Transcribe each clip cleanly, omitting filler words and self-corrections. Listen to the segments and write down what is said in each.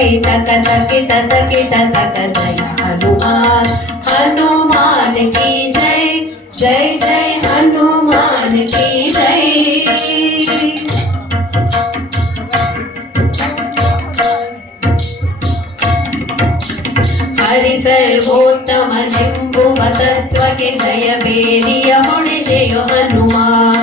जय तक तकिट तकिट तक जय हनुमान हनुमान की जय जय जय हनुमान की जय हरि सर्वोत्तमನೆಂಬುವ ತತ್ವಕ್ಕೆ ಜಯ ಬೇರಿಯ ಹೊಣೆದೆಯೋ ಹನುಮಾನ್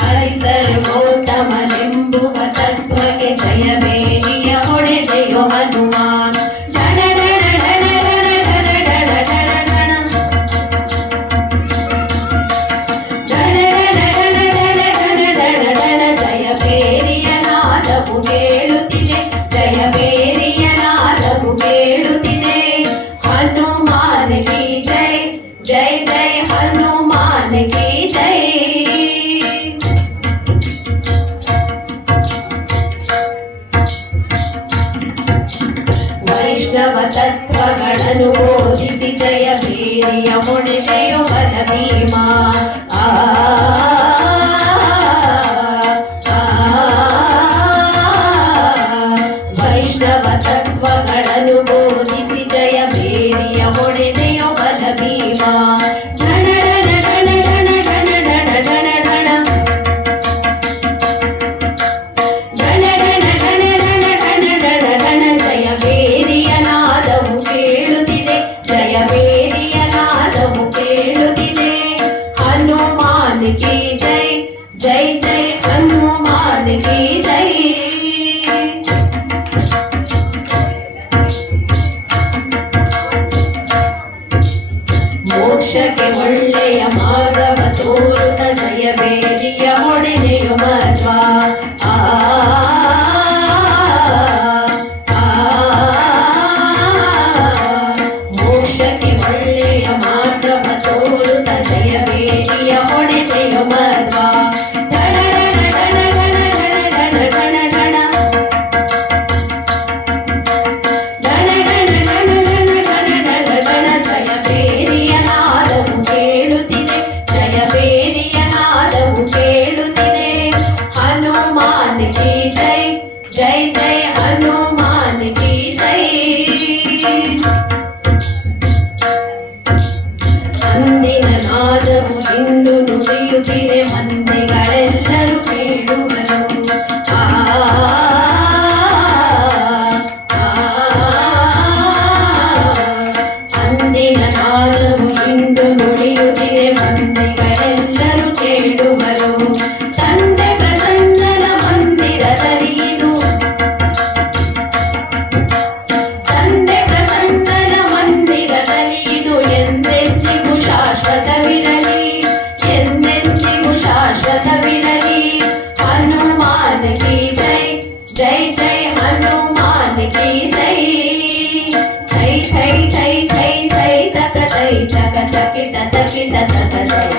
ಹರಿ ಸರ್ವೋತ್ತಮನೆಂಬುವ ತತ್ವಕ್ಕೆ ಜಯ ಬೇರಿಯ ಹೊಣೆದೆಯೋ ಹನುಮಾನ್ जय जय हनुमान की जय वैष्णव तत्वಗಳನ್ನು ಬೋಧಿಸಿ ಜಯ ಬೇರಿಯ ಹೊಣೆದೆಯೋ ಬಲ ಭೀಮ ವೈಷ್ಣವ ತತ್ವಗಳನ್ನು ಬೋಧಿಸಿ ಜಯ ಬೇರಿಯ ಹೊಣೆದೆಯೋ ಬಲ ಭೀಮ ಜಯ ಬೇರಿಯ ನಾದವು ಕೇಳುತ್ತಿದೆ ಜಯ ಬೇರಿಯ ನಾದವು ಕೇಳುತ್ತಿದೆ ಹನುಮಾನ್ ಕಿ ಜೈ ಜೈ ಜೈ ಹನುಮಾನ್ ಕಿ ಜೈ ಮೋಕ್ಷಕ್ಕೆ ಒಳ್ಳೆಯ ಮಾರ್ಗವ ತೋರುತ್ತ ಜಯ ಬೇರಿಯ ಹೊಣೆದೆಯೋ ಮಧ್ವ ಮೋಕ್ಷಕ್ಕೆ ಒಳ್ಳೆಯ ಮಾರ್ಗವ ತೋರುತ್ತ ಜಯ ಬೇರಿಯ ಹೊಣೆದೆಯೋ ಮಧ್ವ हनुमान की जय जय जय हनुमान की जय ಅಂದಿನ ನಾದವು ಇಂದು ನುಡಿಯುತ್ತಿದೆ ಮಂದಿಗಳೆಲ್ಲರೂ ಕೇಳುವರು ಅಂದಿನ ನಾದವು ಇಂದು ನುಡಿಯುತ್ತಿದೆ ಮಂದಿಗಳೆಲ್ಲರೂ ಕೇಳುವರು ತಂದೆ ಪ್ರಸನ್ನನ ಮಂದಿರದಲ್ಲಿ ಇದು ತಂದೆ ಪ್ರಸನ್ನನ ಮಂದಿರದಲ್ಲಿ ಇದು ಎಂದೆಂದಿಗೂ ಶಾಶ್ವತವಿರಲಿ ಎಂದೆಂದಿಗೂ ಶಾಶ್ವತವಿರಲಿ ಹನುಮಾನ್ ಕಿ ಜೈ ಜೈ ಜೈ ಹನುಮಾನ್ ಕಿ ಜೈ ಜೈ ಜೈ ಜೈ ಜೈ ಜೈ ತಕ ಜೈ ತಕ ತಕಿಟ ತಕಿಟ ತಕ ಜಯ